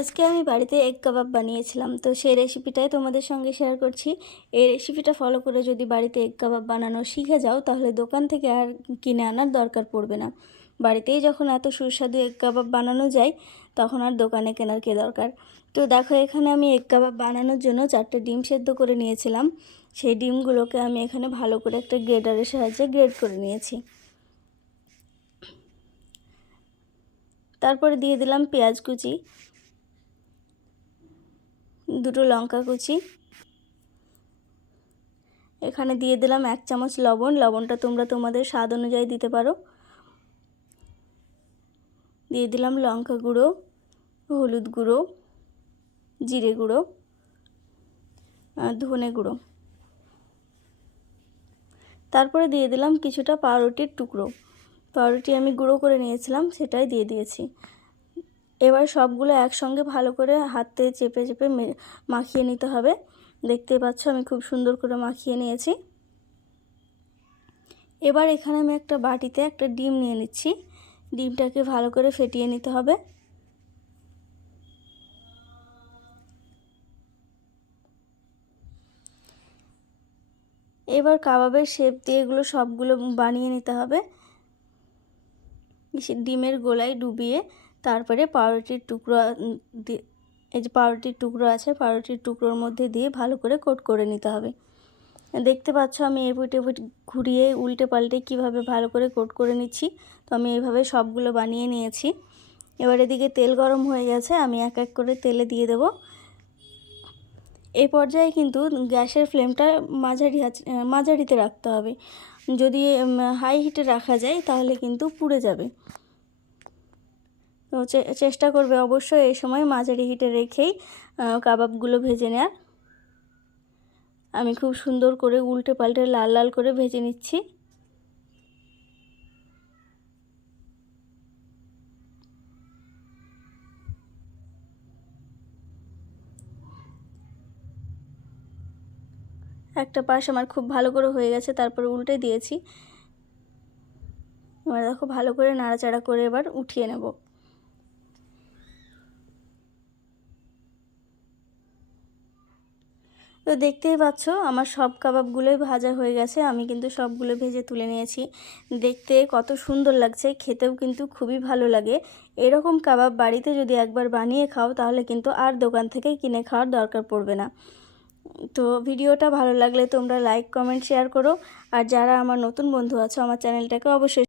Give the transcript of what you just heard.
আজকে আমি বাড়িতে এগ কাবাব বানিয়েছিলাম, তো সেই রেসিপিটাই তোমাদের সঙ্গে শেয়ার করছি। এই রেসিপিটা ফলো করে যদি বাড়িতে এগ কাবাব বানানো শিখে যাও, তাহলে দোকান থেকে আর কিনে আনার দরকার পড়বে না। বাড়িতেই যখন এত সুস্বাদু এগ কাবাব বানানো যায়, তখন আর দোকানে কেনার কী দরকার। তো দেখো, এখানে আমি এগ কাবাব বানানোর জন্য 4টে ডিম সেদ্ধ করে নিয়েছিলাম। সেই ডিমগুলোকে আমি এখানে ভালো করে একটা গ্রেটারের সাহায্যে গ্রেট করে নিয়েছি। তারপরে দিয়ে দিলাম পেঁয়াজ কুচি, 2টো লঙ্কা কুচি, এখানে দিয়ে দিলাম 1 চামচ লবণ। লবণটা তোমরা তোমাদের স্বাদ অনুযায়ী দিতে পারো। দিয়ে দিলাম লঙ্কা গুঁড়ো, হলুদ গুঁড়ো, জিরে গুঁড়ো, ধনে গুঁড়ো। তারপরে দিয়ে দিলাম কিছুটা পাউরুটির টুকরো। পাউরুটি আমি গুঁড়ো করে নিয়েছিলাম, সেটাই দিয়ে দিয়েছি। এবার সবগুলো একসঙ্গে ভালো করে হাতে চেপে চেপে মাখিয়ে নিতে হবে। দেখতে পাচ্ছ আমি খুব সুন্দর করে মাখিয়ে নিয়েছি। এবার এখানে আমি একটা বাটিতে একটা ডিম নিয়ে নিচ্ছি। ডিমটাকে ভালো করে ফেটিয়ে নিতে হবে। এবার কাবাবের শেপ দিয়ে এগুলো সবগুলো বানিয়ে নিতে হবে। ডিমের গোলায় ডুবিয়ে তারপরে পাউরুটির টুকরো এই যে পাউরুটির টুকরো আছে, পাউরুটির টুকরোর মধ্যে দিয়ে ভালো করে কোট করে নিতে হবে। দেখতে পাচ্ছ আমি এপিট ওপিট ঘুরিয়ে উল্টে পাল্টে কীভাবে ভালো করে কোট করে নিচ্ছি। তো আমি এইভাবে সবগুলো বানিয়ে নিয়েছি। এবার এদিকে তেল গরম হয়ে গেছে, আমি এক এক করে তেলে দিয়ে দেব। এই পর্যায়ে কিন্তু গ্যাসের ফ্লেমটা মাঝারিতে রাখতে হবে। যদি হাই হিটে রাখা যায় তাহলে কিন্তু পুড়ে যাবে। তো চেষ্টা করবে অবশ্যই এই সময় মাঝারি হিটে রেখেই কাবাবগুলো ভেজে নেওয়ার। আমি খুব সুন্দর করে উল্টে পাল্টে লাল লাল করে ভেজে নিচ্ছি। একটা পাশ আমার খুব ভালো করে হয়ে গেছে, তারপরে উল্টে দিয়েছি। এবার দেখো ভালো করে নাড়াচাড়া করে এবার উঠিয়ে নেব। তো দেখতেই পাচ্ছ আমার সব কাবাবগুলোই ভাজা হয়ে গেছে। আমি কিন্তু সবগুলো ভেজে তুলে নিয়েছি। দেখতে কত সুন্দর লাগছে, খেতেও কিন্তু খুবই ভালো লাগে। এরকম কাবাব বাড়িতে যদি একবার বানিয়ে খাও, তাহলে কিন্তু আর দোকান থেকে কিনে খাওয়ার দরকার পড়বে না। তো ভিডিওটা ভালো লাগলে তোমরা লাইক, কমেন্ট, শেয়ার করো। আর যারা আমার নতুন বন্ধু আছো, আমার চ্যানেলটাকে অবশ্যই